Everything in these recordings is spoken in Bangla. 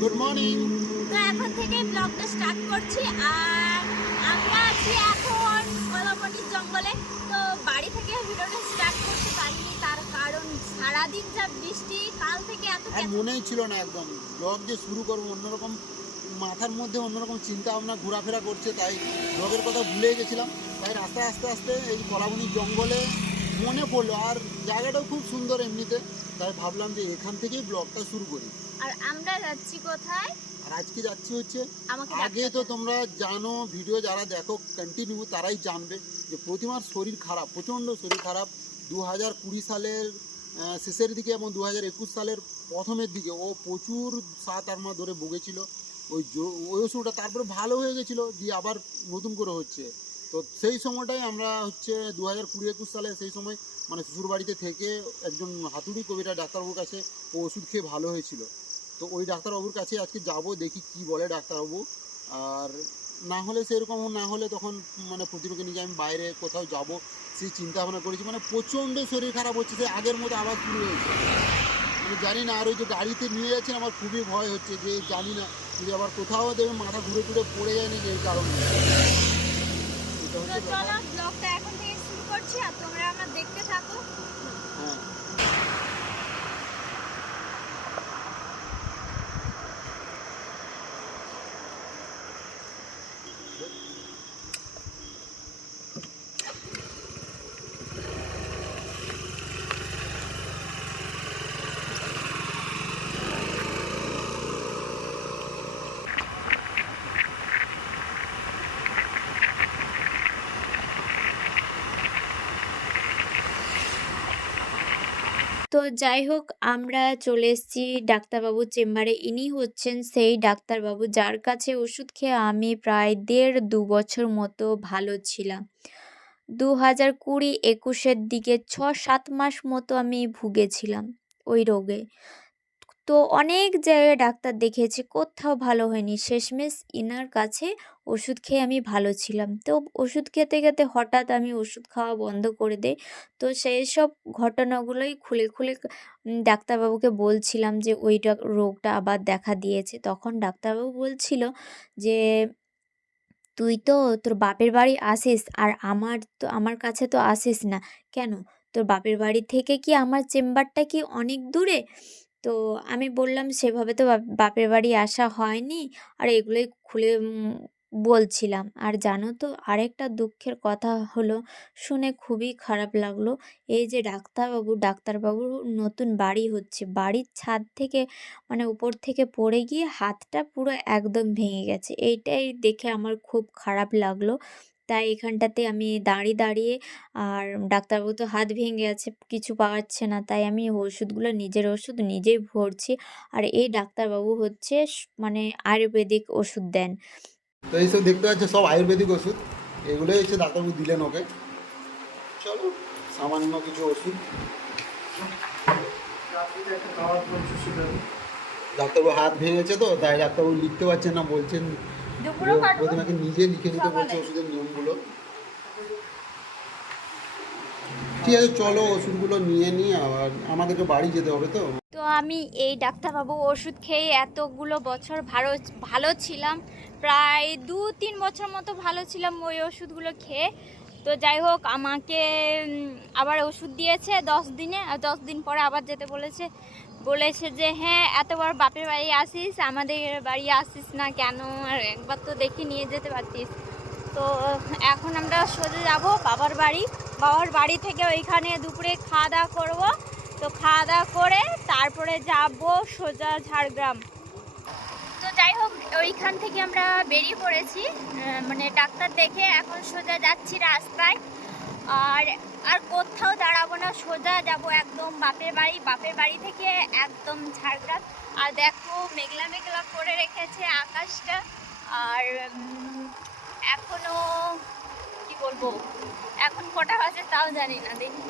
গুড মর্নিং তো এখন থেকে ব্লগটা স্টার্ট করছি আর আমরা আছি এখন কলামণির জঙ্গলে। তো বাড়ি থেকে ভিডিওটা স্টার্ট করতে পারিনি তার কারণ সারাদিন যা বৃষ্টি কাল থেকে এত মনেই ছিল না একদম। ব্লগ যে শুরু করব অন্যরকম মাথার মধ্যে অন্যরকম চিন্তা ভাবনা ঘোরাফেরা করছে তাই ব্লগের কথা ভুলে গেছিলাম। তাই রাস্তা আস্তে আস্তে এই কলাবনির জঙ্গলে মনে পড়ল আর জায়গাটাও খুব সুন্দর এমনিতে। তাই ভাবলাম যে এখান থেকেই ব্লগটা শুরু করি। আর আমরা যাচ্ছি কোথায়? আর আজকে যাচ্ছি হচ্ছে আগে তো তোমরা জানো ভিডিও যারা দেখো কন্টিনিউ তারাই জানবে যে প্রতিমার শরীর খারাপ প্রচণ্ড শরীর খারাপ। দু হাজার কুড়ি সালের শেষের দিকে এবং দু হাজার একুশ সালের প্রথমের দিকে ও প্রচুর সাত আট মাস ধরে ভুগেছিল। ওই ওই ওষুধটা তারপরে ভালো হয়ে গেছিল দিয়ে আবার নতুন করে হচ্ছে। তো সেই সময়টাই আমরা হচ্ছে দু হাজার কুড়ি একুশ সালে সেই সময় মানে শ্বশুর বাড়িতে থেকে একজন হাতুড়ি কবিরা ডাক্তারবাবুর কাছে ও ওষুধ খেয়ে ভালো হয়েছিল। তো ওই ডাক্তারবাবুর কাছে আজকে যাব, দেখি কি বলে ডাক্তারবাবু। আর না হলে সেরকম না হলে তখন মানে প্রতিমাকে নিয়ে আমি বাইরে কোথাও যাব সেই চিন্তা ভাবনা করেছি। মানে প্রচণ্ড শরীর খারাপ হচ্ছে সে আগের মতো আবার শুরু হয়েছে। আমি জানি না, আর ওই যে গাড়িতে নিয়ে যাচ্ছেন আমার খুবই ভয় হচ্ছে যে জানি না, যদি আবার কোথাও দেবে, মাথা ঘুরে ঘুরে পড়ে যায় নাকি এই কারণে। তো চলো ব্লগটা এখন থেকে শুরু করছি আর তোমরা আমার দেখতে থাকো। তো যাই হোক, আমরা চলে এসেছি ডাক্তারবাবুর চেম্বারে। ইনি হচ্ছেন সেই ডাক্তারবাবু যার কাছে ওষুধ খেয়ে আমি প্রায় দেড় দু বছর মতো ভালো ছিলাম। দু হাজার কুড়ি একুশের দিকে ছ সাত মাস মতো আমি ভুগেছিলাম ওই রোগে। তো অনেক জায়গায় ডাক্তার দেখিয়েছি, কোথাও ভালো হয়নি। শেষমেশ ইনার কাছে ওষুধ খেয়ে আমি ভালো ছিলাম। তো ওষুধ খেতে খেতে হঠাৎ আমি ওষুধ খাওয়া বন্ধ করে দেই। তো সেই সব ঘটনাগুলোই খুলে খুলে ডাক্তারবাবুকে বলছিলাম যে, ওইটা রোগটা আবার দেখা দিয়েছে। তখন ডাক্তারবাবু বলছিল যে, তুই তো তোর বাপের বাড়ি আসিস আর আমার তো, আমার কাছে তো আসিস না। কেন? তোর বাপের বাড়ি থেকে কি আমার চেম্বারটা কি অনেক দূরে? তো আমি বললাম, সেভাবে তো বাপ- বাপের বাড়ি আসা হয়নি। আর এগুলোই খুলে বলছিলাম। আর জানো তো, আরেকটা দুঃখের কথা হলো, শুনে খুবই খারাপ লাগল, এই যে ডাক্তারবাবু, ডাক্তারবাবুর নতুন বাড়ি হচ্ছে। বাড়ির ছাদ থেকে মানে উপর থেকে পড়ে গিয়ে হাতটা পুরো একদম ভেঙে গেছে। এইটাই দেখে আমার খুব খারাপ লাগল। তাই এখানটাতে আমি দাঁড়িয়ে দাঁড়িয়ে আর ডাক্তারবাবু তো হাত ভেঙে গেছে, কিছু পাওয়াচ্ছে না। তাই আমি ওষুধগুলো নিজের ওষুধ নিজেই ভরছি আর এই ডাক্তারবাবু হচ্ছে মানে আয়ুর্বেদিক ওষুধ দেন। তো এইসব দেখতে পাচ্ছ, সব আয়ুর্বেদিক ওষুধ। এগুলোই হচ্ছে ডাক্তারবাবু দিলেন ওকে। চলো, সামান্য কিছু ওষুধ। ডাক্তারবাবু হাত ভেঙেছে তো, তাই ডাক্তারবাবু লিখতে পারছেন না, বলছেন দুপুরও কাটবো। প্রতিমাকে নিজে লিখে নিতে বলছে ওষুধের নিয়মগুলো? ঠিক আছে চলো ওষুধগুলো নিয়ে নিই আবার আমাদেরকে বাড়ি যেতে হবে তো। তো আমি এই ডাক্তারবাবু ওষুধ খেয়ে এতগুলো বছর ভালো ভালো ছিলাম। প্রায় দু তিন বছর মতো ভালো ছিলাম ওই ওষুধগুলো খেয়ে। তো যাই হোক আমাকে আবার ওষুধ দিয়েছে দশ দিনে আর দশ দিন পরে আবার যেতে বলেছে। বলেছে যে হ্যাঁ এতবার বাপের বাড়ি আসিস, আমাদের বাড়ি আসিস না কেন? আর একবার তো দেখে নিয়ে যেতে পারতিস। তো, এখন আমরা সোজা যাব বাবার বাড়ি। বাবার বাড়ি থেকে ওইখানে দুপুরে খাওয়া দাওয়া করব। তো খাওয়া দাওয়া করে তারপরে যাব সোজা ঝাড়গ্রাম। তো যাই হোক, ওইখান থেকে আমরা বেরিয়ে পড়েছি। মানে ডাক্তার দেখে এখন সোজা যাচ্ছি রাস্তায়। আর আর কোথাও দাঁড়াবো না সোজা যাব একদম বাপের বাড়ি বাপের বাড়ি থেকে একদম ঝাড়গ্রাম। আর দেখো মেঘলা মেঘলা করে রেখেছে আকাশটা। আর উম, এখনও কি বলব এখন কটা বাজে তাও জানি না দেখি।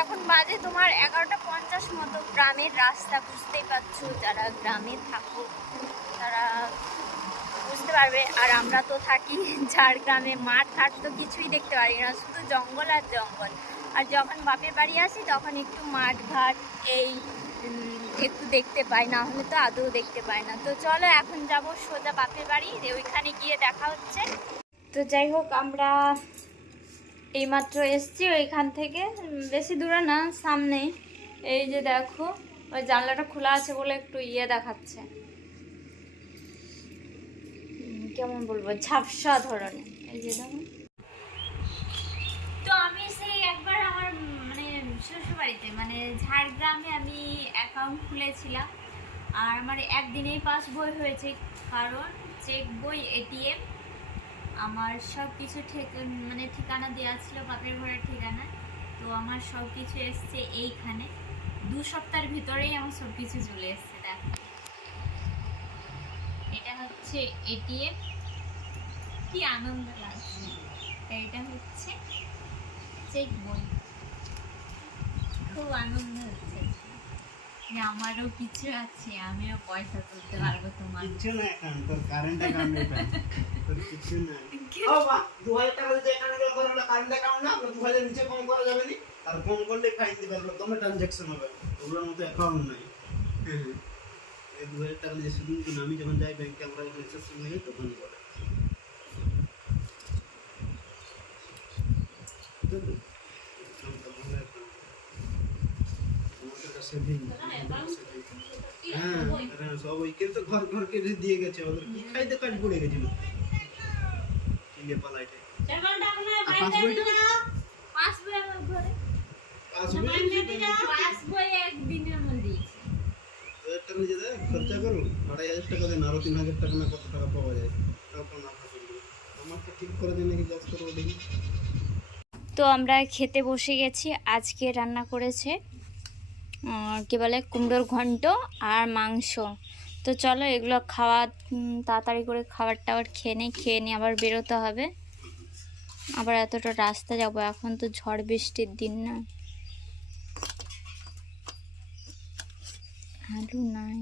এখন বাজে তোমার এগারোটা পঞ্চাশ মতো। গ্রামের রাস্তা বুঝতেই পারছ যারা গ্রামে থাকো তারা বুঝতে পারবে। আর আমরা তো থাকি ঝাড়গ্রামে, মাঠ ঘাট তো কিছুই দেখতে পারি না, শুধু জঙ্গল আর জঙ্গল। আর যখন বাপের বাড়ি আসি, তখন একটু মাঠ ঘাট, এই একটু দেখতে পাই, না হলে তো আদৌ দেখতে পাই না। তো চলো, এখন যাব সোজা বাপের বাড়ি ওইখানে গিয়ে দেখা হচ্ছে। তো যাই হোক, আমরা এইমাত্র এসছি ওইখান থেকে। বেশি দূরে না সামনে এই যে দেখো, ওই জানলাটা খোলা আছে বলে একটু ইয়ে দেখাচ্ছে। কেমন বলব? ঝাপসা ধরনের। এই যে দেখো। তো আমি সেই একবার আমার মানে শ্বশুরবাড়িতে মানে ঝাড়গ্রামে আমি অ্যাকাউন্ট খুলেছিলাম। আর আমার একদিনেই পাস বই হয়েছে। কারণ চেক বই এটিএম আমার সব কিছু মানে ঠিকানা দেওয়া ছিল বাপের ঘরের ঠিকানা তো আমার সব কিছু এসছে এইখানে। দু সপ্তাহের ভিতরেই আমার সব কিছু চলে এসছে, দেখো। হচ্ছে এটিএম কি আনন্দ লাগছে। এটা হচ্ছে চেক বই খুব আনন্দ হচ্ছে। যে আমারও কিছু আছে আমিও পয়সা তুলতে পারব তোমার। কিচ্ছু না এখন তোর কারেন্ট অ্যাকাউন্ট তোর কিচ্ছু না। ও বাহ দু হাজার টাকা যদি এখানে গেলে করে হলো কারেন্ট অ্যাকাউন্ট না দু হাজার নিচে কম করা যাবে নি। আর কম করলে ফাইন দিবে আর কমে ট্রানজ্যাকশন হবে। ওগুলোর মতো অ্যাকাউন্ট নাই। হ্যাঁ। দু হাজার টাকা দিয়ে শুধু কিন্তু আমি যখন যাই ব্যাংকে আমরা রিসেপশন নিয়ে তখন তো দিন। হ্যাঁ সব ওই কিন্তু ঘর ঘর কেটে দিয়ে গেছে ওদের কি খাইতে কাজ পড়ে গেছিল পালাইতে। একদিনের মধ্যে। হাজার টাকা খরচা করো আড়াই হাজার টাকা দেন তিন হাজার টাকা না কত টাকা পাওয়া যায় তো আমরা খেতে বসে গেছি, আজকে রান্না করেছে কি বলে, কুমড়োর ঘন্ট আর মাংস। তো চলো এগুলো খাওয়া তাড়াতাড়ি করে খাবার টাবার খেয়ে নিই, খেয়ে নিয়ে আবার বেরোতে হবে। আবার এতটা রাস্তা যাব, এখন তো ঝড় বৃষ্টির দিন না। আলু নাই।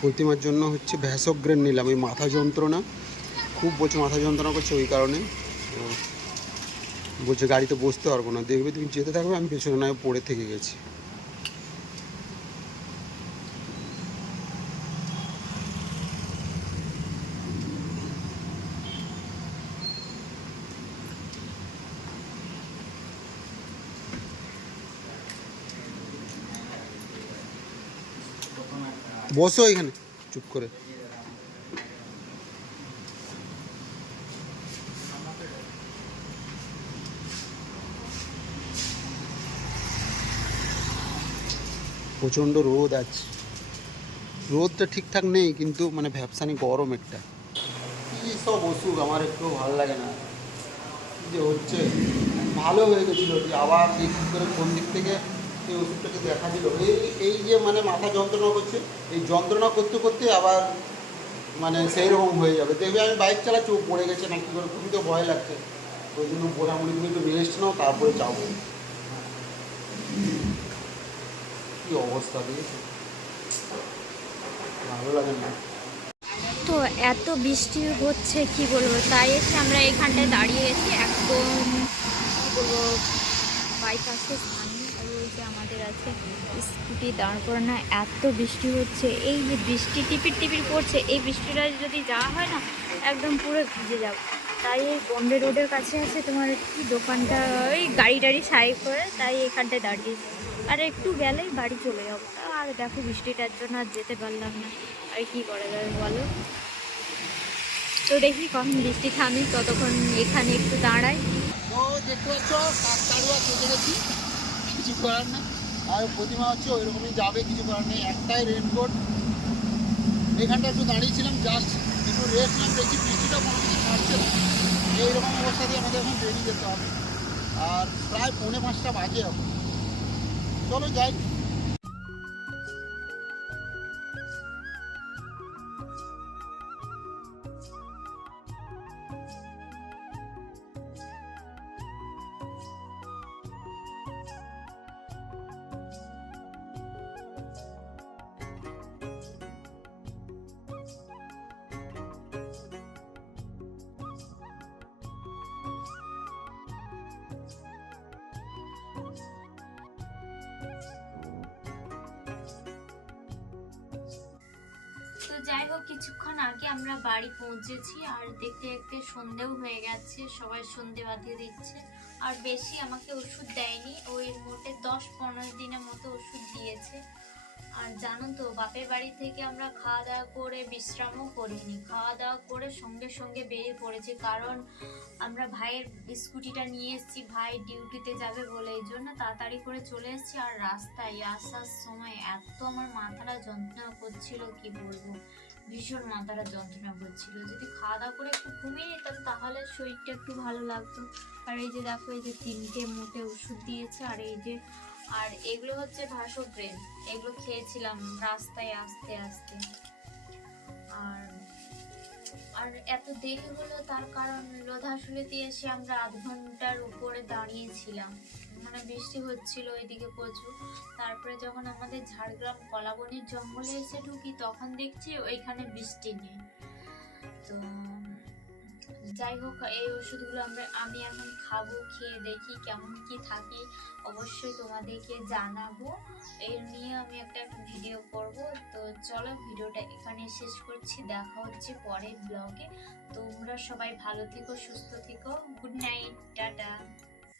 প্রতিমার জন্য হচ্ছে ভ্যাসগ্রেন নিলাম, এই মাথা যন্ত্রণা। খুব বলছে মাথা যন্ত্রণা করছে ওই কারণে। বলছে গাড়িতে বসতে পারব না, দেখবে তুমি যেতে থাকবে, আমি পেছনে নয়, পড়ে থেকে গেছি। বসো এখানে। চুপ করে। প্রচণ্ড রোদ আছে। রোদটা ঠিকঠাক নেই, কিন্তু মানে ভ্যাপসানি গরম একটা। কী সব ওষুধ আমার একটু ভালো লাগে না। যে হচ্ছে? ভালো হয়ে গেছিল। যে আবার কোন দিক থেকে এই ওষুধটাকে দেখা দিল। এই এই যে মানে মাথা যন্ত্রণা করছে, এই যন্ত্রণা করতে করতে আবার মানে সেই রকম হয়ে যাবে। দেখবে আমি বাইক চালাচ্ছি, ও পড়ে গেছে না কী করে খুবই তো ভয় লাগছে। ওই জন্য মোটামুটি তুমি একটু রেস্ট নাও, তারপরে যাব। কী অবস্থা দিয়েছে ভালো লাগে না? তো এত বৃষ্টি হচ্ছে, কি বলব? তাই এসে আমরা এখানটায় দাঁড়িয়ে গেছি, একদম, কি বলব বাইপাসের সামনে আর ওই যে আমাদের আছে। স্কুটি দাঁড় করানো এত বৃষ্টি হচ্ছে। এই যে বৃষ্টি, টিপির টিপির পড়ছে। এই বৃষ্টিটা যদি যাওয়া হয় না, একদম পুরো ভিজে যাব। তাই এই বম্বে রোডের কাছে আছে তোমার কি দোকানটা? ওই গাড়ি টাড়ি সাইড করে তাই এখানটায় দাঁড়িয়েছি আর একটু গেলেই বাড়ি চলে যাব। আর দেখো বৃষ্টিটার জন্য আর যেতে পারলাম না। আর কি করা যাবে বলো? তো দেখি কখন বৃষ্টি থামি, ততক্ষণ এখানে একটু দাঁড়াই। ও, দেখতে পাচ্ছ? কাকতাড়ুয়া কিছু করার না আর প্রতিমা হচ্ছে ওই রকমই যাবে, কিছু করার নেই। একটাই রেনকোট এখানটা একটু দাঁড়িয়েছিলাম জাস্ট একটু রেস্ট নিলাম দেখি বৃষ্টিটা কোনো কিছু ছাড়ছে না। এইরকম অবস্থা দিয়ে আমাদের এখন বেরিয়ে যেতে হবে। আর প্রায় পৌনে পাঁচটা বাজে এখন। চলো যাই। যাই হোক, কিছুক্ষণ আগে আমরা বাড়ি পৌঁছেছি আর দেখতে দেখতে সন্ধেও হয়ে গেছে, সবাই সন্ধে বাঁধিয়ে দিচ্ছে। আর বেশি আমাকে ওষুধ দেয়নি, ওই মোটে দশ পনেরো দিনের মতো ওষুধ দিয়েছে। আর জানো তো, বাপের বাড়ি থেকে আমরা খাওয়া দাওয়া করে বিশ্রামও করিনি। খাওয়া দাওয়া করে সঙ্গে সঙ্গে বেরিয়ে পড়েছি, কারণ আমরা ভাইয়ের স্কুটিটা নিয়ে এসেছি, ভাই ডিউটিতে যাবে বলে, এই জন্য তাড়াতাড়ি করে চলে এসেছি। আর রাস্তায় আসার সময় এত আমার মাথাটা যন্ত্রণা করছিল, কি বলব? ভীষণ মাথাটা যন্ত্রণা করছিল। যদি খাওয়া দাওয়া করে একটু ঘুমিয়ে নিতাম, তাহলে শরীরটা একটু ভালো লাগতো। আর এই যে দেখো, এই যে তিনটে মোটে ওষুধ দিয়েছে, আর এই যে আর এগুলো হচ্ছে ভাসো ব্রেন এগুলো খেয়েছিলাম রাস্তায় আসতে আসতে। আর আর এত দেরি হলো তার কারণ লোধাশুলিতে এসে আমরা আধ ঘণ্টার উপরে দাঁড়িয়েছিলাম। মানে বৃষ্টি হচ্ছিল ওইদিকে প্রচুর। তারপরে যখন আমাদের ঝাড়গ্রাম কলাবনির জঙ্গলে এসে ঢুকি, তখন দেখছি ওইখানে বৃষ্টি নেই। তো যাই হোক, এই ওষুধগুলো আমরা, আমি এখন খাব, খেয়ে দেখি কেমন কি থাকি। অবশ্যই তোমাদেরকে জানাব। এই নিয়ে আমি একটা ভিডিও করব। তো চলো, ভিডিওটা এখানে শেষ করছি। দেখা হচ্ছে পরের ব্লগে তোমরা সবাই ভালো থেকো, সুস্থ থেকো। Good night tata.